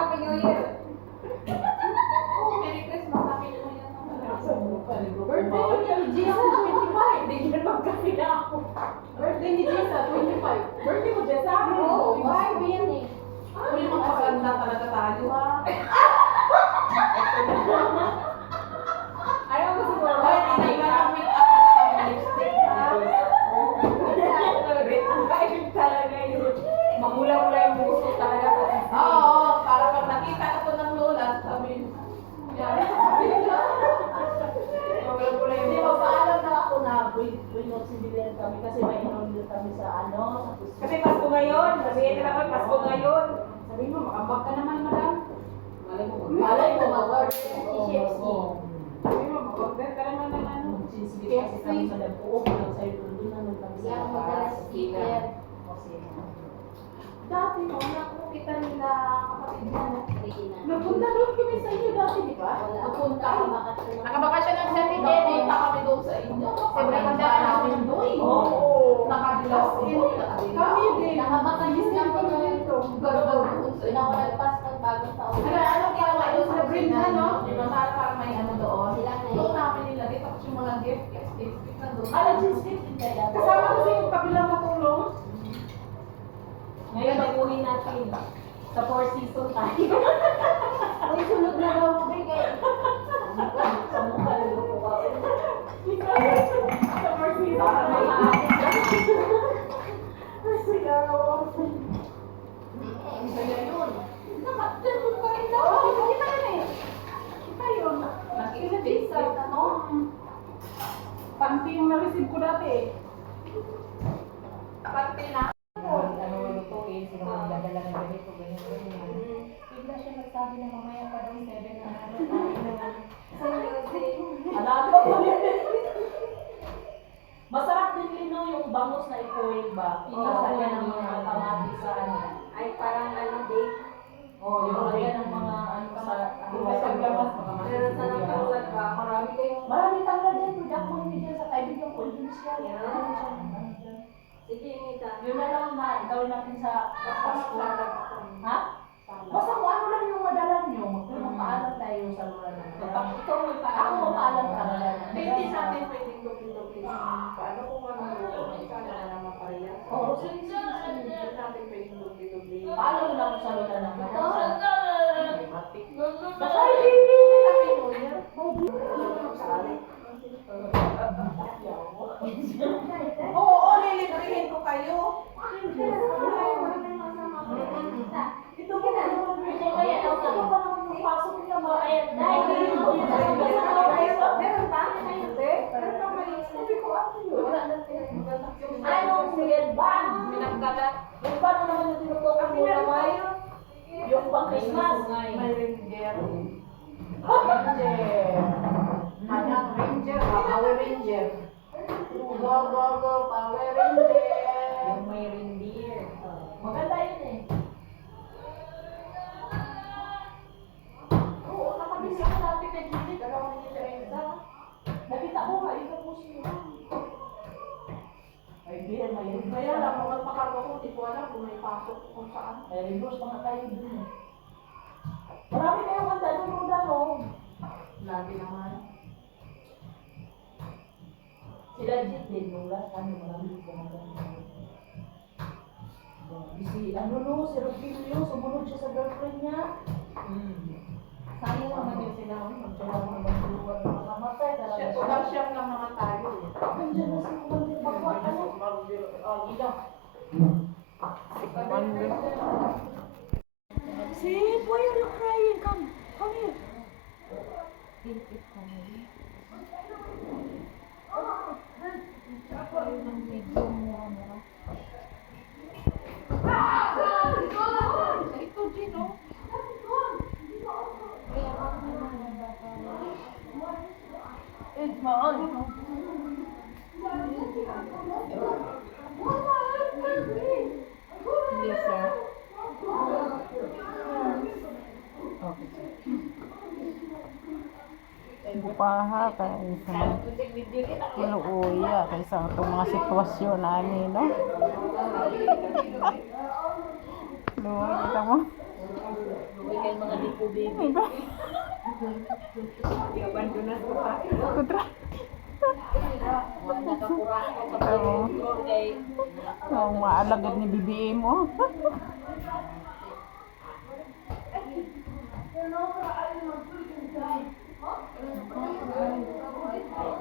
Happy New Year. Merry Christmas, Happy New Year. Birthday ni Gisa, 25. Hindi ko magkapi na ako. Birthday ni Gisa, 25. Birthday mo, Jessa? Oo, 25. yan eh. Uy, magpaganda talaga tayo, ha? Ayaw ko siguro. Ay, hindi na make up na lipstick, ha? Ay, talaga yun. Mamula-mula yung buso talaga. Oo, para pag nakita ako ng lola, sabi, yari sa kapila. Mamula-mula yung Hindi, buso. magpaalam na ako na buy-note sinbilihan kami kasi may enroll kami sa ano, sa Christmas. Kasi Pasko ngayon. Sabihin nila ko, Pasko ngayon. Sabi mo, makabag ka naman, madam. Malay mo, mag-order. Sabi mo, mag-order ka naman ng ano. Since kasi kami sa Dapuo, kung sa'yo doon naman kami sa Yan, labas. madalas sticker. Dati, nakukita nila kapatid mo. Regina. Nagpunta doon kami sa inyo dati, di ba? Nagpunta ako makatulong. Nakabakasyon ng San Miguel. Nagpunta kami doon sa inyo. Siyempre, Nagpunta namin doon. Oo. Nakabilas din. Kami din. Nakabakalis lang ko kami doon. dito. Nakalagpas ng bagong taon. Anong ginawa doon sa Brenda, no? Di ba? Para may ano doon. Sila na Doon yun. namin nilagay. Tapos yung mga gift, gift na doon. Cheesecake din kaya. Kasama ko sa yung kabilang matulong. Ngayon, baguhin natin. Sa 4 season tayo. Uy, sunod na daw ko bigay. Sa mukha, luto ka. Sa first season. Para makaasin ka. Kaya yun. Nakatulog pa rin daw. Kita yun eh. Kita yun. Nakikita sa ano. Panty yung na-receive ko dati eh. Panty na. Ano lutuin, sino magdadala ng ganito, ganyan. Bigla siya nagsabi na mamaya pa daw 7 na ano, tayo naman. Alam ko po. Masarap din lino yung bangus na ipoil ba? Pinasagyan ng mga kamatis sa ano. Ay, parang ano, date. Oh, yung lagyan ng mga ano sa Yung paglamas, Pero sa nakulat ba? Marami kayong marami tangla dyan, product mo hindi dyan sa kaibigan ko, hindi siya. Sige, Nita. Yun na lang na gawin natin sa Pasko. Ha? Basta Basta kung ano lang yung madala nyo, magpapaalam tayo sa lula naman. Ikaw may Ako paalam. magpaalam ka na lang. Pwede sa atin pwedeng dupli-dupli. Paano kung ano sana na naman pareha? Oo, sige, sige, sige. Pwede natin pwedeng dupli-dupli. Paalam mo lang sa lula naman. Matik. Basta hindi. Happy New Year. Oo, lilibrihin ko kayo. Ito ba na naman? Ito kaya daw ito pa naman yung pasok niya ba? Ayan, dahil Meron ba? Sabi ko, ano yun? anong weird ba? Pinagkagat. Yung paano naman yung tinutukan mo naman? Yung pang Christmas. May ranger. Ranger. Anak ranger, Power Ranger. Go, go, go, Power Ranger. Yung may reindeer. Maganda yun eh. Oo, nakabili ako natin kay Gigi. Dalawang ni Teresa. Nakita ko nga, ikaw po siya. Ay, hindi yan mayroon. Kaya lang, kung magpakargo ko, hindi ko alam kung may pasok kung saan. May reverse pa nga tayo dun eh. Marami kayong kanta doon no? Lagi naman. Sila Jit din, nung last time, marami kayong kanta. Si ano no, si Rufilio, sumunod siya sa girlfriend niya. Sayang naman yung sila. Kaya mo naman duwan na makamatay. Siya, tulang siya lang naman tayo. Nandiyan na si Mandir Bakwa, ano? Sid, why are you crying? Come here. Ito, Gino. It's my aunt. Yes, sir. Bukaha kay sa kinuuya kay sa itong mga sitwasyon namin, no? No, kita mo? Huwag kayo mga lipo baby. Abandonan ko pa. Kontra. Mga nakapura ko sa pagkakulor kay Ang maalagad ni BBM mo.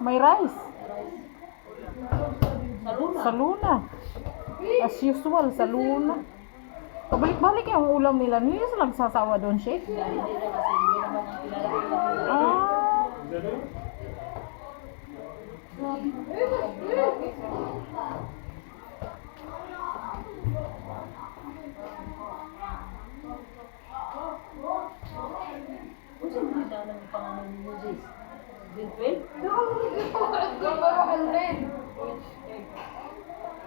May rice. Sa Luna. As usual, sa Luna. Pabalik-balik yung ulam nila. Hindi sila nagsasawa doon, Chef. hindi na kasi hindi naman ang kilala. Ah. Kung saan hindi na ng pangalan ni Moses? Grade 12?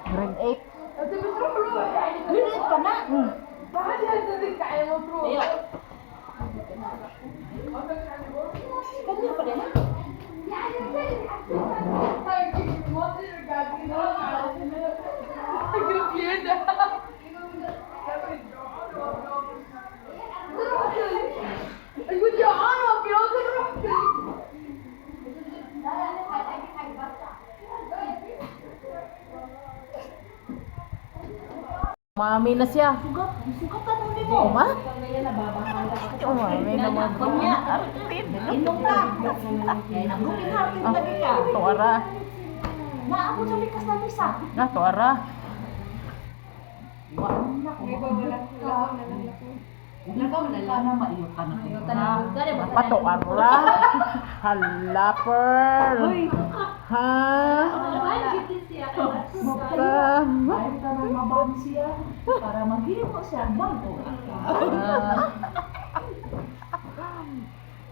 Grade 8. Grade 8 ka na? Kaya, kanya pa din. Mami na siya. Sukat ka nung mo. Uma? Kaya nababahala ako. Mami na mo. Kanya. Artin. Inom ka. Nagbuking hatin ka di ka. Tuara. Naako sa likas na misa. Na, tuara. Nakaw na lang na maiyot ka na. Patuara. Hala, Pearl. Ha? Maka. Ayaw ka na mabang siya. Para maghilim mo siya. Bago.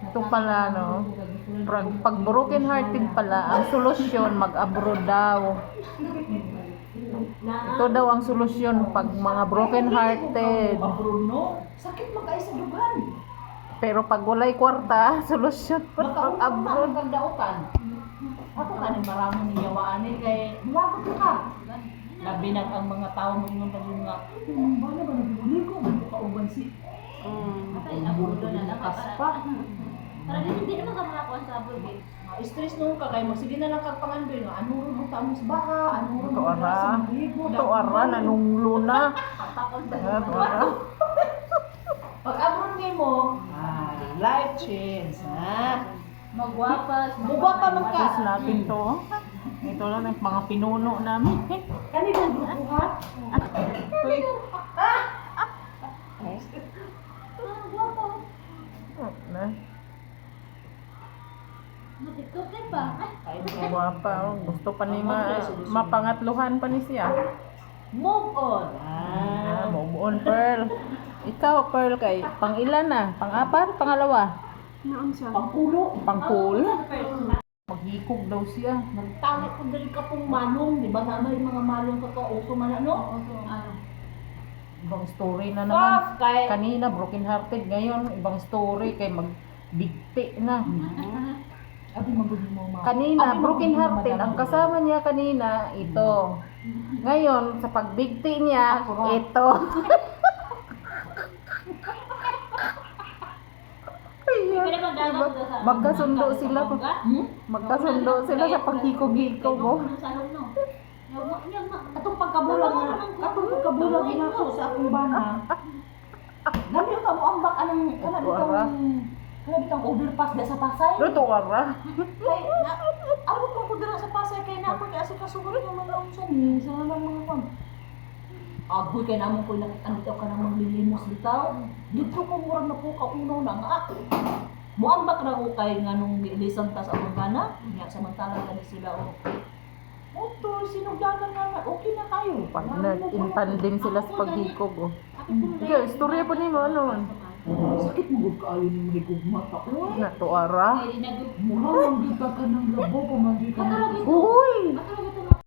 Ito pala, no? Pag broken hearted pala, ang solusyon, mag-abroad daw. Ito daw ang solusyon pag mga broken hearted. Bruno, sakit magkay sa dugan. Pero pag walay kwarta, solusyon pa Abroad pag-abroad. kang dautan. Ako kanin maraming niyawaanin kay labot ka. Labi na ang mga tao mo ingon pa nga. Ba na ba naguli ko mo kauban si. Ay abroad na lang kaspa. Para hindi naman ka makakuha sa abroad eh. Stress nung ka kay mo sige na lang kag pangandoy no. Ano ro mo tamos baka, ano ro Ito mo ara. sa ligo. Ito ara, nanunglo na. Tapos Ito ara. pag abroad ni mo, life change ha. Magwapas. Mugwapa man ka. Tapos natin to. Ito lang ang mga pinuno namin. Kanilang grupo ha. Na. Matikotin pa. Ay, Guwapa. Oh. Gusto pa ni mapangatluhan pa ni siya. Move on. Move on, Pearl. Ikaw, Pearl, kay pang-ilan na? Pang-apat? Pangalawa? Pangpulo. Pang-cool? Maghikog daw siya. Nagtangit ko dali ka pong malong. Di ba na may mga malong ka uso man ano? Ibang story na naman. Kay Kanina, broken hearted. Ngayon, ibang story kay magbigti na. abi magudi mo ma. Kanina, broken hearted. Ang kasama niya kanina, ito. Ngayon, sa pagbigti niya, ito. pwede bang dagang doon sa... Magkasundo sila. Magkasundo sila sa paghikog-hikog. Oh. Salon no. Katong pagkabulag na ako sa akong bana. Dami ka mo ambak anong kana bitang overpass da sa Pasay. Ito, ara. Kay amo ko dira sa Pasay kay na ako kay asa kasugot mo man lang sa ni sa lang mga kon. Agoy kay namo ko nakita ka nang maglilimos bitaw. Dito ko murag na po kauno na nga. Muambak ra ko kay nganong lisan ta sa akong bana. Nya samantala kani sila o. Oto, sinugdanan nga okay na kayo. Pag nag-intan din sila sa paghikog. Oh. Sige, istorya po ni mo, ano? Sakit mo gud kaayo ni higog mata. Nato, ara. Pwede na Mura man gid ka ng labo pamandi ka. Uy! Matulog